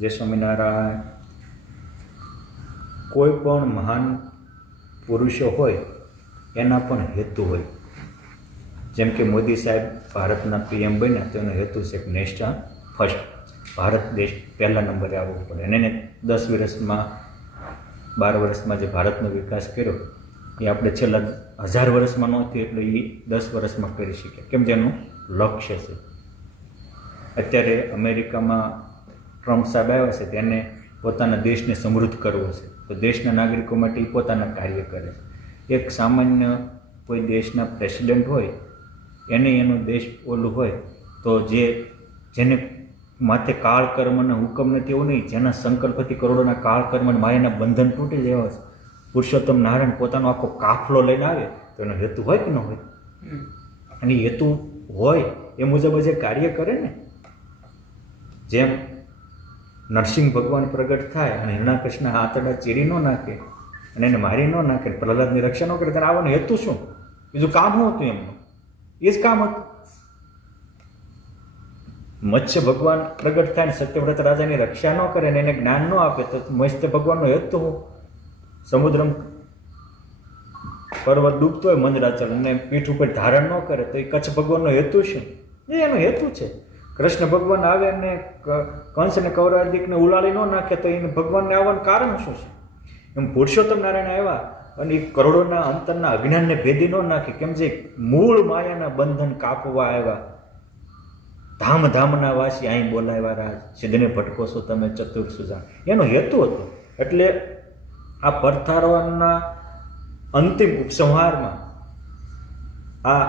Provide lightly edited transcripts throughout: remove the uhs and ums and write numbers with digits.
જય સ્વામિનારાયણ. કોઈ પણ મહાન પુરુષો હોય એના પણ હેતુ હોય. જેમ કે મોદી સાહેબ ભારતના પીએમ બન્યા તો એનો હેતુ છે કે નેશન ફર્સ્ટ, ભારત દેશ પહેલા નંબરે આવવો પડે. અને એને 10 વર્ષમાં 12 વર્ષમાં જે ભારતનો વિકાસ કર્યો એ આપણે છેલ્લા 1000 વર્ષમાં નહોતી એટલે એ 10 વર્ષમાં કરી શક્યા. કેમ કે એનું લક્ષ્ય છે. અત્યારે અમેરિકામાં ટ્રમ્પ સાહેબ આવ્યા છે તેને પોતાના દેશને સમૃદ્ધ કરવો છે તો દેશના નાગરિકો માટે એ પોતાના કાર્ય કરે છે. એક સામાન્ય કોઈ દેશના પ્રેસિડેન્ટ હોય એને એનો દેશ ઓલું હોય તો જેને માથે કાળ કર્મના હુકમ નથી એવું નહીં, જેના સંકલ્પથી કરોડોના કાળ કર્મ માયાના બંધન તૂટી જાય છે. પુરુષોત્તમ નારાયણ પોતાનો આખો કાફલો લઈને આવે તો એનો હેતુ હોય કે ન હોય? અને હેતુ હોય એ મુજબ જે કાર્ય કરે ને, જેમ નરસિંહ ભગવાન પ્રગટ થાય અને હિરણ્યકૃષ્ણ આંતરડા ચીરી ન નાખે અને એને મારી ન નાખે, પ્રહલાદની રક્ષા ન કરે, ત્યારે આવવાનો હેતુ શું? બીજું કામ ન હતું એમનું, એ જ કામ હતું. મત્સ્ય ભગવાન પ્રગટ થાય ને સત્યવ્રત રાજાની રક્ષા ન કરે ને એને જ્ઞાન ન આપે તો મત્સ્ય ભગવાનનો હેતુ હું? સમુદ્રમ પર્વત ડૂબતો હોય મંદરાચલ અને પીઠ ઉપર ધારણ ન કરે તો એ કચ્છ ભગવાનનો હેતુ શું? એ એનો હેતુ છે. કૃષ્ણ ભગવાન આવે અને કંસ અને કૌરવાદિકને ઉલાળી ન નાખે તો એને ભગવાનને આવવાનું કારણ શું છે? એમ પુરુષોત્તમ નારાયણ આવ્યા અને એ કરોડોના અંતરના અજ્ઞાનને ભેદી ન નાખે. કેમ જે મૂળ માયાના બંધન કાપવા આવ્યા. ધામના વાસી અહીં બોલાવ્યા રાજ, સિદ્ધને ભટકો છો તમે ચતુર સુજાણ, એનો હેતુ હતો. એટલે આ પરથારવાના અંતિમ ઉપસંહારમાં આ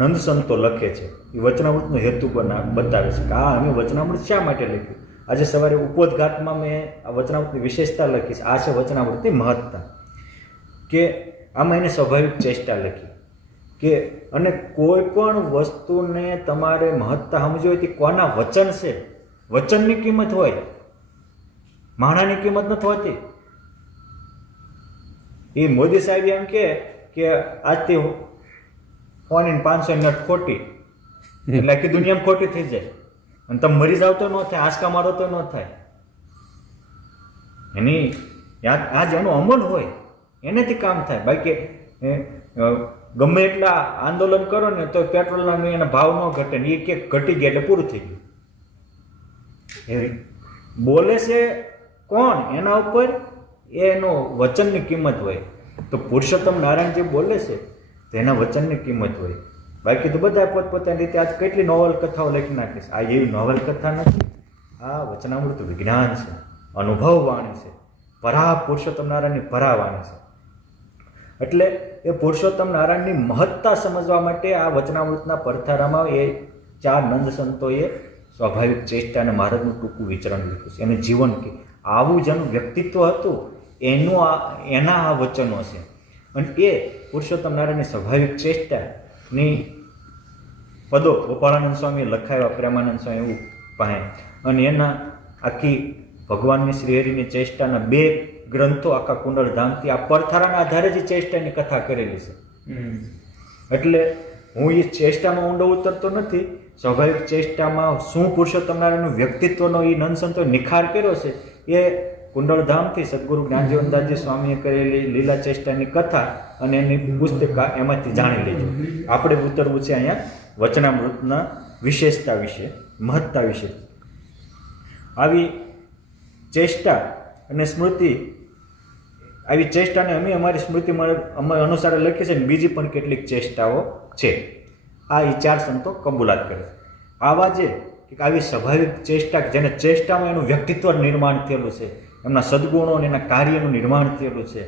નંદ સંતો લખે છે, એ વચનામૃતનો હેતુ બતાવે છે કે આ અમે વચનામૃત શા માટે લખ્યું. આજે સવારે ઉપોદઘાતમાં મેં આ વચનામૃતની વિશેષતા લખી છે. આ છે વચનામૃતની મહત્તા, કે આમાં એને સ્વાભાવિક ચેષ્ટા લખી કે અને કોઈ પણ વસ્તુને તમારે મહત્તા સમજવી હોય તો કોના વચન છે, વચનની કિંમત હોય, માણાની કિંમત નથી હોતી. એ મોદી સાહેબ એમ કે આજથી 500 નોટ ખોટી એટલે આખી દુનિયામાં ખોટી થઈ જાય અને તમે મરી જાવ તો ન થાય, આંચકા મારો તો ન થાય. એની આ જેનો અમલ હોય એનાથી કામ થાય. બાકી ગમે એટલા આંદોલન કરો ને તો પેટ્રોલના એના ભાવ ન ઘટે ને એ કે ઘટી ગયા એટલે પૂરું થઈ ગયું. બોલે છે કોણ એના ઉપર એનો વચનની કિંમત હોય. તો પુરુષોત્તમ નારાયણ જે બોલે છે તો એના વચનની કિંમત હોય. બાકી તો બધા પોતપોતાની રીતે આજ કેટલી નોવલ કથાઓ લખી નાખે છે. આ એવી નોવલ કથા નથી, આ વચનામૃત વિજ્ઞાન છે, અનુભવ વાણી છે, પરા પુરુષોત્તમ નારાયણની પરાવાણી છે. એટલે એ પુરુષોત્તમ નારાયણની મહત્તા સમજવા માટે આ વચનામૃતના પરથારામાં એ 4 નંદ સંતોએ સ્વાભાવિક ચેષ્ટા અને મહારાજનું ટૂંકું વિચરણ લખ્યું છે. એને જીવન કે આવું જેનું વ્યક્તિત્વ હતું એના આ વચનો છે. અને એ પુરુષોત્તમ નારાયણની સ્વાભાવિક ચેષ્ટાની પદો ગોપાળાનંદ સ્વામીએ લખાવ્યા, પ્રેમાનંદ સ્વામી એવું પાસે. અને એના આખી ભગવાનની શ્રીહરિની ચેષ્ટાના 2 ગ્રંથો આખા કુંડળધામથી આ પરથારાના આધારે જ ચેષ્ટાની કથા કરેલી છે. એટલે હું એ ચેષ્ટામાં ઊંડો ઉતરતો નથી. સ્વાભાવિક ચેષ્ટામાં શું પુરુષોત્તમ નારાયણનું વ્યક્તિત્વનો એ નંદસંતો નિખાર કર્યો છે એ કુંડળધામથી સદગુરુ જ્ઞાનજીવનદાસજી સ્વામીએ કરેલી લીલા ચેષ્ટાની કથા અને એની પુસ્તિકા એમાંથી જાણી લેજો. આપણે ઉતરવું છે અહીંયા વચનામૃતના વિશેષતા વિશે, મહત્તા વિશે. આવી ચેષ્ટા અને સ્મૃતિ, આવી ચેષ્ટાને અમે અમારી સ્મૃતિમાં અમે અનુસાર લખી છે ને બીજી પણ કેટલીક ચેષ્ટાઓ છે. આ એ 4 સંતો કબૂલાત કરે છે. આવા જે આવી સ્વાભાવિક ચેષ્ટા જેને ચેષ્ટામાં એનું વ્યક્તિત્વ નિર્માણ થયેલું છે, એમના સદગુણો અને એના કાર્યનું નિર્માણ થયેલું છે,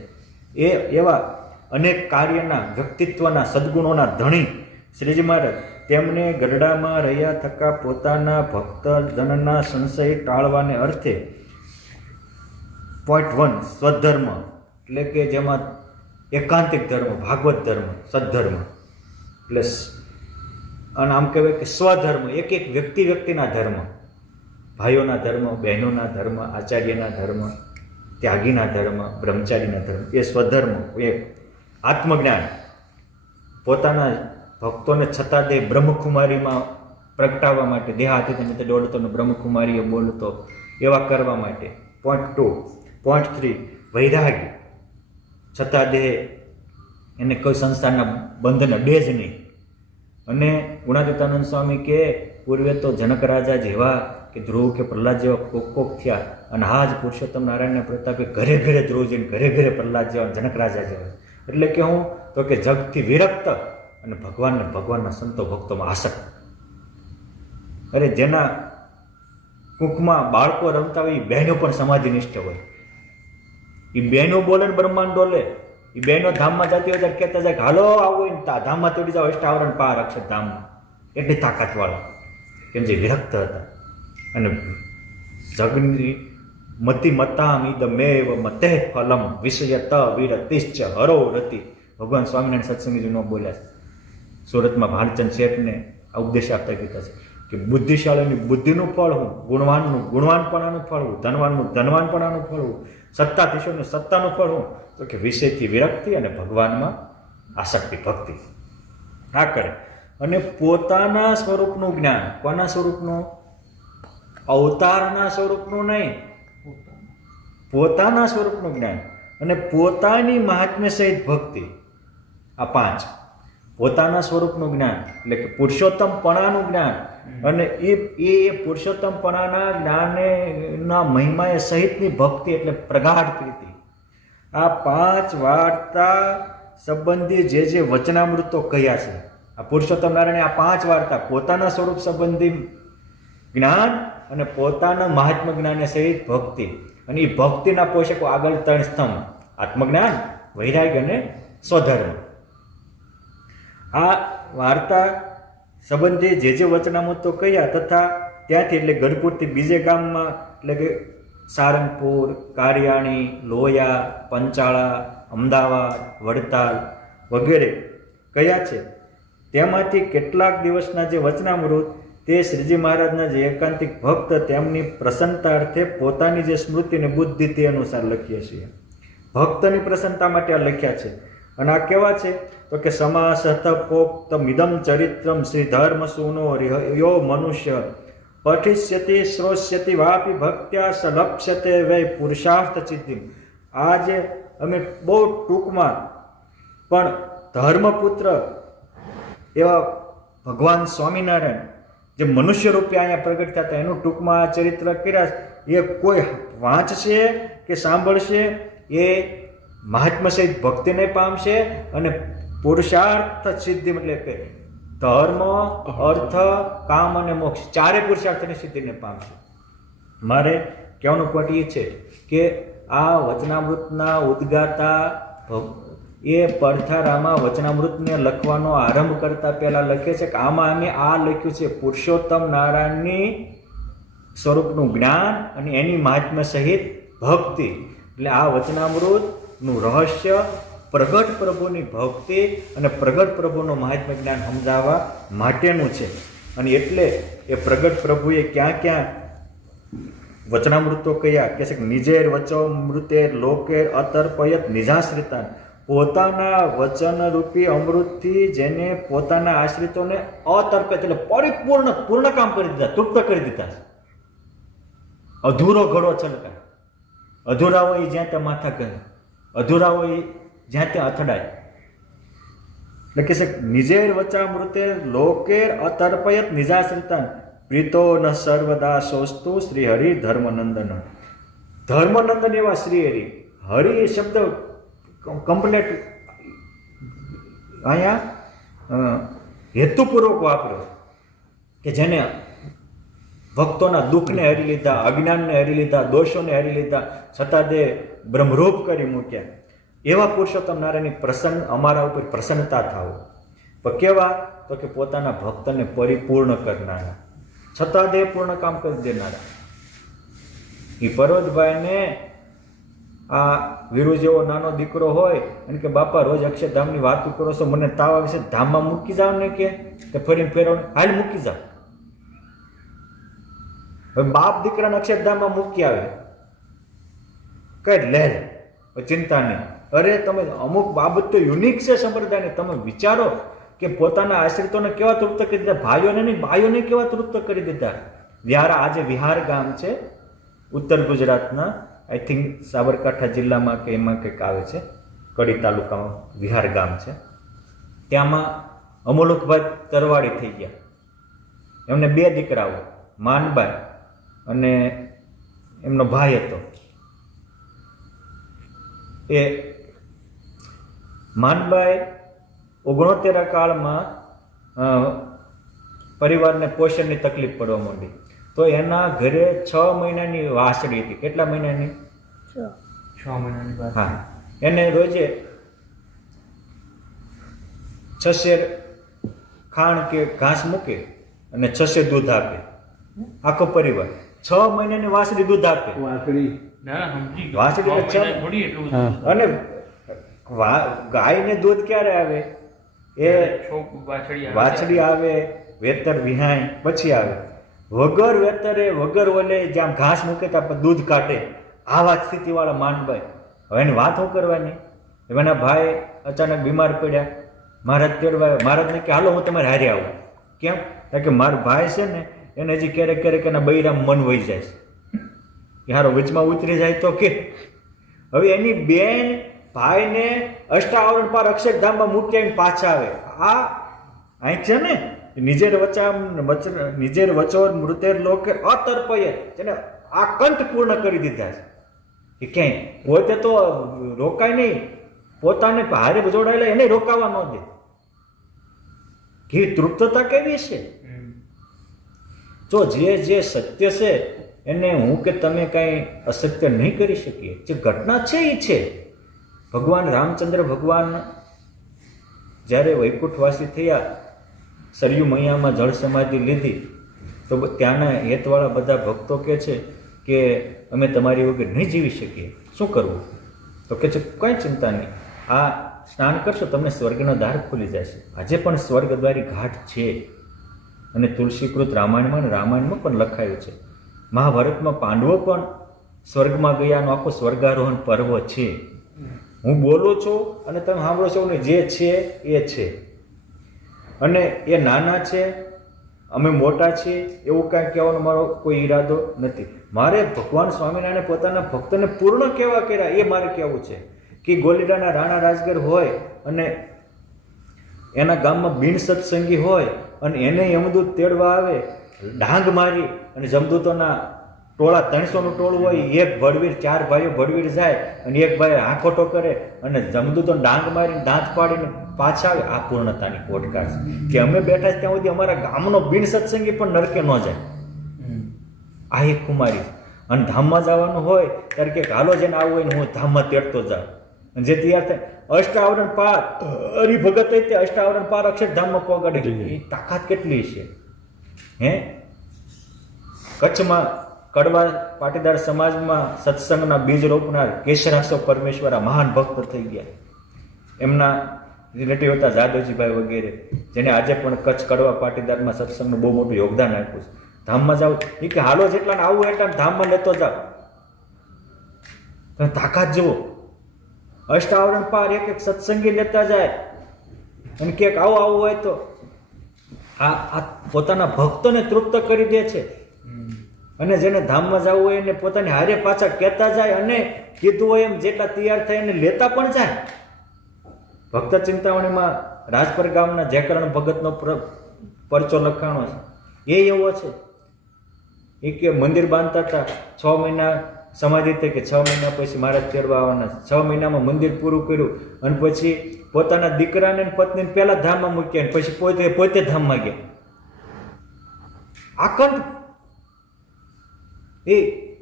એવા અનેક કાર્યના વ્યક્તિત્વના સદગુણોના ધણી શ્રીજી મહારાજ તેમને ગરડામાં રહ્યા થકા પોતાના ભક્તજનના સંશય ટાળવાને અર્થે પોઈન્ટ 1 સ્વધર્મ એટલે કે જેમાં એકાંતિક ધર્મ, ભાગવત ધર્મ, સદ્ધર્મ એટલે અને આમ કહેવાય કે સ્વધર્મ, એક વ્યક્તિના ધર્મ, ભાઈઓના ધર્મ, બહેનોના ધર્મ, આચાર્યના ધર્મ, ત્યાગીના ધર્મ, બ્રહ્મચારીના ધર્મ, એ સ્વધર્મ. એક આત્મજ્ઞાન, પોતાના ભક્તોને છતાં બ્રહ્મકુમારીમાં પ્રગટાવવા માટે દેહાતીને દોડતો બ્રહ્મકુમારીએ બોલતો એવા કરવા માટે. પોઈન્ટ 2. પોઈન્ટ 3, વૈરાગ્ય. છતાં દેહ એને કોઈ સંસારના બંધન અડે જ નહીં. અને ગુણાતીતાનંદ સ્વામી કે પૂર્વે તો જનક રાજા જેવા કે ધ્રુવ કે પ્રહલાદ જેવા કોક થયા, અને આ જ પુરુષોત્તમ નારાયણના પ્રતાપે ઘરે ઘરે ધ્રુવજીને, ઘરે ઘરે પ્રહલાદ જેવા, જનક રાજા જેવા. એટલે કે હું તો કે જગથી વિરક્ત અને ભગવાનના સંતો ભક્તોમાં આસક્ત. અરે જેના કુંખમાં બાળકો રમતા હોય એ બહેનો પણ સમાધિનિષ્ઠ હોય. એ બહેનો બોલે ને બ્રહ્માંડ ડોલે. એ બહેનો ધામમાં જતી હોય ત્યારે કહેતા જાય કે હાલો આવું હોય ને ધામમાં તોડી જાઓ, અષ્ટાવરણ પાર અક્ષરધામમાં. એટલી તાકાતવાળા, કેમ જે વિરક્ત હતા. અને જગની મતિ મતામ ઇદમેવ મતે ફલમ વિષયત વિરતિશ્ચ હરો રતિ. ભગવાન સ્વામિનારાયણ સત્સંગીજીનો બોલ્યા છે. સુરતમાં ભાનચંદ શેઠને આ ઉપદેશ આપતા કીધા છે કે બુદ્ધિશાળીની બુદ્ધિનું ફળ હું, ગુણવાનનું ગુણવાનપણાનું ફળ હું, ધનવાનનું ધનવાનપણાનું ફળ હું, સત્તાધીશોનું સત્તાનું ફળ હું, તો કે વિષયથી વિરક્તિ અને ભગવાનમાં આસક્તિ ભક્તિ. આ કરે અને પોતાના સ્વરૂપનું જ્ઞાન. કોના સ્વરૂપનું? અવતારના સ્વરૂપનું નહીં, પોતાના સ્વરૂપનું જ્ઞાન અને પોતાની મહાત્મ્ય સહિત ભક્તિ. આ 5. પોતાના સ્વરૂપનું જ્ઞાન એટલે કે પુરુષોત્તમપણાનું જ્ઞાન, અને એ પુરુષોત્તમપણાના જ્ઞાનના મહિમાએ સહિતની ભક્તિ એટલે પ્રગાઢ પ્રીતિ. આ 5 વાર્તા સંબંધી જે વચનામૃતો કહ્યા છે, આ પુરુષોત્તમ નારાયણે આ 5 વાર્તા પોતાના સ્વરૂપ સંબંધી જ્ઞાન અને પોતાના મહાત્મ જ્ઞાન સહિત ભક્તિ, અને એ ભક્તિના પોષકો આગળ 3 સ્તંભ: આત્મજ્ઞાન, વૈરાગ્ય અને સ્વધર્મ. આ વાર્તા સંબંધી જે વચનામૃતો કહ્યા તથા ત્યાંથી એટલે ગઢપુરથી બીજે ગામમાં એટલે કે સારંગપુર, કારિયાણી, લોયા, પંચાળા, અમદાવાદ, વડતાલ વગેરે કયા છે, તેમાંથી કેટલાક દિવસના જે વચનામૃત તે શ્રીજી મહારાજના જે એકાંતિક ભક્ત તેમની પ્રસન્નતાર્થે પોતાની જે સ્મૃતિ અને બુદ્ધિ તે અનુસાર લખીએ છીએ. ભક્તની પ્રસન્નતા માટે આ લખ્યા છે. અને આ કેવા છે તો કે સમાસત પોક્ત મિદમ ચરિત્રમ શ્રી ધર્મ સુનો યો મનુષ્ય પઠિષ્યતિ શ્રોષ્યતિ વાપી ભક્ત્યા સલક્ષ્યતે વૈ પુરુષાર્થ સિદ્ધિ. આજે અમે બહુ ટૂંકમાં પણ ધર્મપુત્ર એવા ભગવાન સ્વામિનારાયણ જે મનુષ્ય રૂપે અહીંયા પ્રગટ થયા હતા એનું ટૂંકમાં આ ચરિત્ર કર્યા. એ કોઈ વાંચશે કે સાંભળશે એ મહાત્મા સહિત ભક્તિને પામશે અને પુરુષાર્થ સિદ્ધિ એટલે કે ધર્મ, અર્થ, કામ અને મોક્ષ 4 પુરુષાર્થની સિદ્ધિને પામશે. મારે કહેવાનું પોઈન્ટ એ છે કે આ વચનામૃતના ઉદ્ગાતા એ પડથારામાં વચનામૃતને લખવાનો આરંભ કરતા પહેલા લખે છે કે આમાં અમે આ લખ્યું છે પુરુષોત્તમ નારાયણની સ્વરૂપનું જ્ઞાન અને એની મહાત્મ્ય સહિત ભક્તિ. એટલે આ વચનામૃતનું રહસ્ય પ્રગટ પ્રભુની ભક્તિ અને પ્રગટ પ્રભુનું મહાત્મ્ય જ્ઞાન સમજાવવા માટેનું છે. અને એટલે એ પ્રગટ પ્રભુએ ક્યાં ક્યાં વચનામૃતો કયા કે છે? નિજેર વચોમૃતે લોકેર અતર્પયત નિજાશ્રિતાન. પોતાના વચનરૂપી અમૃતથી જેને પોતાના આશ્રિતોને અતર્પિત એટલે પૂર્ણ કામ કરી દીધા, તૃપ્ત કરી દીધા. અધૂરો ઘડો છલકાય. અધૂરા હોય જ્યાં ત્યાં માથા કરે, અધૂરા હોય જ્યાં ત્યાં અથડાય. એટલે કે છે નિજેર વચામૃતે લોકેર અતર્પયત નિજાશ્રિતાન પ્રીતો ન સર્વદા સોસ્તુ શ્રી હરિ ધર્મનંદન. ધર્મનંદન એવા શ્રી હરિ. હરિ એ શબ્દ કમ્પ્લેટ અહીંયા હેતુપૂર્વક વાપર્યો કે જેને ભક્તોના દુઃખને હરી લીધા, અજ્ઞાનને હરી લીધા, દોષોને હરી લીધા, છતાં તે બ્રહ્મરૂપ કરી મૂક્યા. એવા પુરુષોત્તમ નારાયણની અમારા ઉપર પ્રસન્નતા થાવ. પણ કેવા તો કે પોતાના ભક્તને પરિપૂર્ણ કરનારા, છતાં તે પૂર્ણ કામ કરી દેનારા. એ પરોજભાઈને આ વીરુ જેવો નાનો દીકરો હોય અને કે બાપા રોજ અક્ષરધામની વાતો કરો છો, મને તાવ આવે છે, ધામમાં મૂકી જાવ ને કે ફરીને ફેરવ, હાલ મૂકી જાવ. હવે બાપ દીકરાને અક્ષરધામમાં મૂકી આવે કઈ લે ચિંતા નહીં. અરે તમે અમુક બાબત તો યુનિક છે સંપ્રદાયને. તમે વિચારો કે પોતાના આશ્રિતોને કેવા તૃપ્ત કરી દીધા, ભાઈઓને નહીં બાઈઓને કેવા તૃપ્ત કરી દીધા. આજે વિહાર ગામ છે ઉત્તર ગુજરાતના આઈ થિંક સાબરકાંઠા જિલ્લામાં કે એમાં કંઈક આવે છે, કડી તાલુકામાં વિહાર ગામ છે. ત્યાંમાં અમોલકભાઈ તરવાડી થઈ ગયા. એમને 2 દીકરાઓ, માનબાઈ અને એમનો ભાઈ હતો. એ માનબાઈ 69 કાળમાં પરિવારને પોષણની તકલીફ પડવા માંડી, તો એના ઘરે 6 મહિનાની વાસળી હતી. કેટલા મહિનાની? 6 મહિનાની. હા, એને રોજે 6 શેર ખાણ કે ઘાસ મૂકે અને 6 શેર દૂધ આપે. આખો પરિવાર 6 મહિનાની વાસળી દૂધ આપે. અને ગાયને દૂધ ક્યારે આવે? એ વાછડી આવે, વેતર વિહાય પછી આવે. વગર વેતરે વગર ઓલે જ્યાં ઘાસ મૂકે ત્યાં દૂધ કાઢે. આવા સ્થિતિ વાળા માનભાઈ. હવે એની વાત શું કરવાની? એના ભાઈ અચાનક બીમાર પડ્યા. મહારાજ તેડવા, મહારાજને કે હાલો હું તમારે હારે આવું. કેમ? કારણ કે મારો ભાઈ છે ને એને હજી ક્યારેક ક્યારેક એના બૈરામ મન વહી જાય છે. હારો વચમાં ઉતરી જાય તો કે. હવે એની બેન ભાઈને અષ્ટાવરણ પાર અક્ષરધામમાં મૂકી આવીને પાછા આવે. આ અહીં છે ને નિજેર નિજેર વચોર મૃતેર લોકે અતર્પય, જેને આ કંઠ પૂર્ણ કરી દીધા છે. કે ક્યાંય પોતે તો રોકાય નહીં, પોતાને હારે જોડાયેલા એને રોકાવા ન દે. કેવી તૃપ્તતા કેવી છે! જો જે સત્ય છે એને હું કે તમે કાંઈ અસત્ય નહીં કરી શકીએ. જે ઘટના છે એ છે. ભગવાન રામચંદ્ર ભગવાન જ્યારે વૈકુંઠવાસી થયા, સરયુ મૈયામાં જળ સમાધિ લીધી, તો ત્યાંના હેતવાળા બધા ભક્તો કહે છે કે અમે તમારી વગર નહીં જીવી શકીએ, શું કરવું? તો કહે છે કંઈ ચિંતા નહીં, આ સ્નાન કરશો તમને સ્વર્ગનો દ્વાર ખુલી જશે. આજે પણ સ્વર્ગદ્વારી ઘાટ છે અને તુલસીકૃત રામાયણમાં પણ લખાયું છે. મહાભારતમાં પાંડવો પણ સ્વર્ગમાં ગયાનો આખો સ્વર્ગારોહણ પર્વ છે. હું બોલું છું અને તમે સાંભળો છો ને, જે છે એ છે. અને એ નાના છે, અમે મોટા છીએ એવું કાંઈ કહેવાનો મારો કોઈ ઈરાદો નથી. મારે ભગવાન સ્વામિનારાયણે પોતાના ભક્તને પૂર્ણ કેવા કર્યા એ મારે કહેવું છે. કે ગોલીડાના રાણા રાજગર હોય અને એના ગામમાં બિન સત્સંગી હોય અને એને યમદૂત તેડવા આવે, ડાંગ મારી અને જમદૂતોના ટોળા 300નું ટોળું હોય, એક ભડવીર, 4 ભાઈઓ ભડવીર જાય અને એક ભાઈ આંખોટો કરે અને જમદૂતો ડાંગ મારીને દાંત પાડીને પાછા આવે. આ પૂર્ણતાની પોડકાસ્ટ કે અમે બેઠા ત્યાં સુધી અમારા ગામનો બિન સત્સંગી પણ નરકે ન જાય. આ એક કુમારી. અને ધામમાં જવાનું હોય ત્યારે કે હાલો જેને આવવું હોય ને હું ધામમાં તેડતો જાઉં. અને જે તૈયાર થાય અષ્ટાવરણ પાર હરિભગત તે અષ્ટાવરણ પાર અક્ષરધામમાં પહોંચાડી. એ તાકાત કેટલી છે! હે, કચ્છમાં કડવા પાટીદાર સમાજમાં સત્સંગના બીજ રોપનાર કેશરાસો પરમેશ્વરા મહાન ભક્ત થઈ ગયા. એમના રિલેટિવ હતા જાદવજીભાઈ વગેરે, જેને આજે પણ કચ્છ કડવા પાટીદારમાં સત્સંગનું બહુ મોટું યોગદાન આપ્યું છે. ધામમાં જાઓ એ કે હાલો જેટલા આવું એટલા ધામમાં લેતો જાઓ. તમે તાકાત જુઓ. અષ્ટાવરણ પાર એક સત્સંગી લેતા જાય અને કે આવું હોય તો આ પોતાના ભક્તોને તૃપ્ત કરી દે છે. અને જેને ધામમાં જવું હોય એને પોતાની હારે પાછા કહેતા જાય અને કીધું હોય એમ જેટલા તૈયાર થાય એને લેતા પણ જાય. ભક્ત ચિંતામણીમાં રાજપર ગામના જયકરણ ભગતનો પરચો લખાણો છે. એ એવો છે. એ કે મંદિર બાંધતા હતા, 6 મહિના સમાધિ થઈ કે 6 મહિના પછી મહારાજ તેડવા આવવાના. 6 મહિનામાં મંદિર પૂરું કર્યું અને પછી પોતાના દીકરાને પત્નીને પહેલા ધામમાં મૂક્યા અને પછી પોતે ધામમાં ગયા. આકંઠ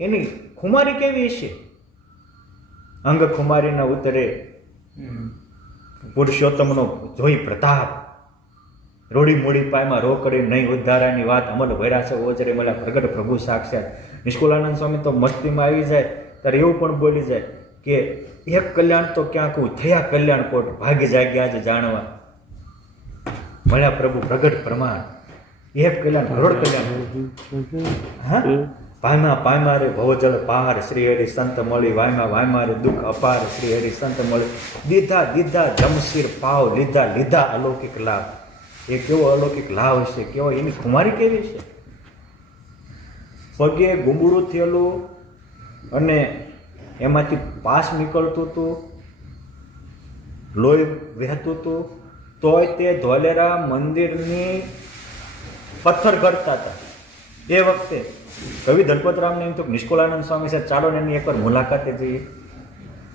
એની ખુમારી કેવી છે! અંગ ખુમારીના ઉતરે પુરુષોત્તમનો જોઈ પ્રતાપ, રોડી મૂડી પાયમાં રોકડી નહીં ઉદ્ધારાની વાત અમલ ભર્યા છે ઓજરે મળ્યા પ્રગટ પ્રભુ સાક્ષાત. નિષ્કુળાનંદ સ્વામી તો મસ્તીમાં આવી જાય ત્યારે એવું પણ બોલી જાય કે એક કલ્યાણ તો ક્યાંક થયા કલ્યાણ કોટ, ભાગ્ય જાગ્યા આજે જાણવા મળ્યા પ્રભુ પ્રગટ પ્રમાણ. એક કલ્યાણ કરોડ કલ્યાણ. હા, પાયમાં રે ભવજલ પાર શ્રી હરિ સંત મળી, વાયમાં રે દુઃખ અપાર શ્રી હરિ સંત મળી. દીધા જમશીર પાવ લીધા અલૌકિક લાભ. એ કેવો અલૌકિક લાભ છે! કેવો એની ખુમારી કેવી છે! પગે ગુંબળું થયેલું અને એમાંથી પાસ નીકળતું હતું, લોહી વહેતું હતું, તોય તે ધોલેરા મંદિરની પથ્થર કરતા હતા. એ વખતે કવિ દલપતરામને એમ તો નિષ્કુળાનંદ સ્વામી સાહેબ ચાલો ને એની એકવાર મુલાકાતે જઈએ.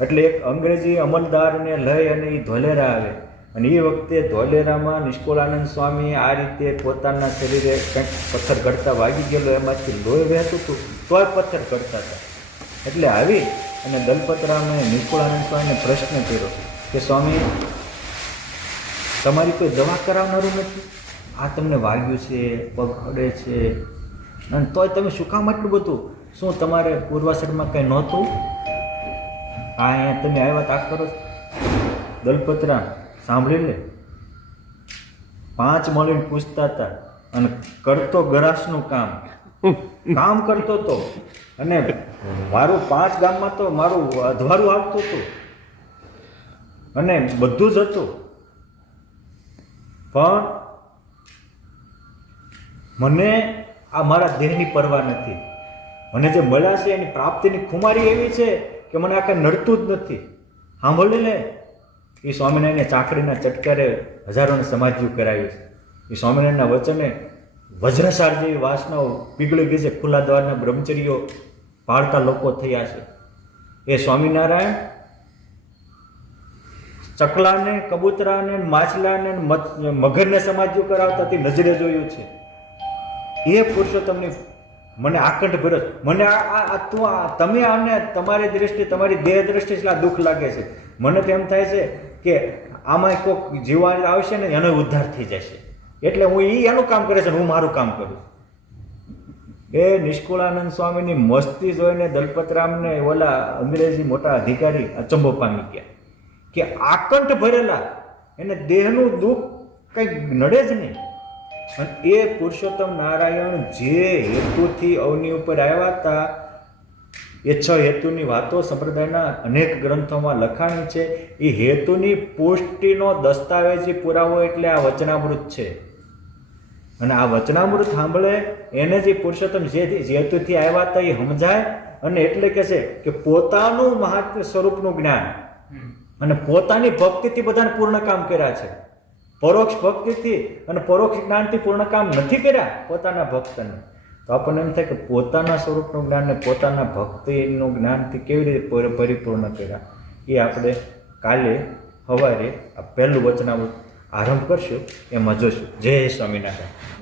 એટલે એક અંગ્રેજી અમલદારને લઈ અને એ ધોલેરા આવે અને એ વખતે ધોલેરામાં નિષ્કુળાનંદ સ્વામી આ રીતે પોતાના શરીરે કંઈક પથ્થર ઘડતા વાગી ગયેલો, એમાંથી લોહી વહેતું હતું, તોય પથ્થર ઘડતા હતા. એટલે આવી અને દલપતરામે નિષ્કુળાનંદ સ્વામીને પ્રશ્ન કર્યો કે સ્વામી, તમારી કોઈ દવા કરાવનારું નથી? આ તમને વાગ્યું છે, પગ અડે છે, અને તોય તમે શું કામ આટલું બધું? શું તમારે પૂર્વાસરમાં કંઈ નહોતું? અહીંયા તમે આવ્યા તા કરો. દલપતરામ સાંભળી લે, 5 મળીને પૂછતા હતા અને કરતો ગરાસનું કામ કરતો હતો. અને મારું 5 ગામમાં તો મારું અધવારું આવતું હતું અને બધું જ હતું, પણ મને આ મારા દેહની પરવા નથી. મને જે મળ્યા છે એની પ્રાપ્તિની ખુમારી એવી છે કે મને આ કંઈ નડતું જ નથી. સાંભળી લે, એ સ્વામિનારાયણને ચાકરીના ચટકારે હજારોને સમાધિઓ કરાવી છે. એ સ્વામિનારાયણના વચને વજ્રસાર જેવી વાસનાઓ પીગળી ગઈ છે, ખુલ્લા દ્વારના બ્રહ્મચર્યો પાળતા લોકો થયા છે. એ સ્વામિનારાયણ ચકલાને, કબૂતરાને, માછલાને, મગરને સમાધિઓ કરાવતા તે નજરે જોયું છે. એ પુરુષોત્તમની મને આકંઠ ભરત, મને તમે આને તમારી દ્રષ્ટિ, તમારી દેહ દ્રષ્ટિ આ દુઃખ લાગે છે. મને તો એમ થાય છે કે આમાં કોઈક જીવા આવશે ને એનો ઉદ્ધાર થઈ જશે, એટલે હું એનું કામ કરે છે, હું મારું કામ કરું. એ નિષ્કુળાનંદ સ્વામીની મસ્તી જોઈને દલપતરામને ઓલા અંગ્રેજી મોટા અધિકારી અચંબો પામી ગયા કે આકંઠ ભરેલા એને દેહનું દુઃખ કંઈક નડે જ નહીં. અને એ પુરુષોત્તમ નારાયણ જે હેતુથી અવની ઉપર આવ્યા હતા, એ 6 હેતુની વાતો સંપ્રદાયના અનેક ગ્રંથોમાં લખાણી છે. એ હેતુની પુષ્ટિનો દસ્તાવેજી પુરાવો એટલે આ વચનામૃત છે. અને આ વચનામૃત સાંભળે એને જે પુરુષોત્તમ જે હેતુથી આવ્યા હતા એ સમજાય. અને એટલે કે છે કે પોતાનું મહાત્મ્ય સ્વરૂપનું જ્ઞાન અને પોતાની ભક્તિથી બધાને પૂર્ણ કામ કર્યા છે. પરોક્ષ ભક્તિથી અને પરોક્ષ જ્ઞાનથી પૂર્ણ કામ નથી કર્યા પોતાના ભક્તને. તો આપણને એમ થાય કે પોતાના સ્વરૂપનું જ્ઞાન ને પોતાના ભક્તિનું જ્ઞાનથી કેવી રીતે પરિપૂર્ણ કર્યા, એ આપણે કાલે સવારે આ પહેલું વચનામૃત આરંભ કરશું, એમાં જોશું. જય સ્વામિનારાયણ.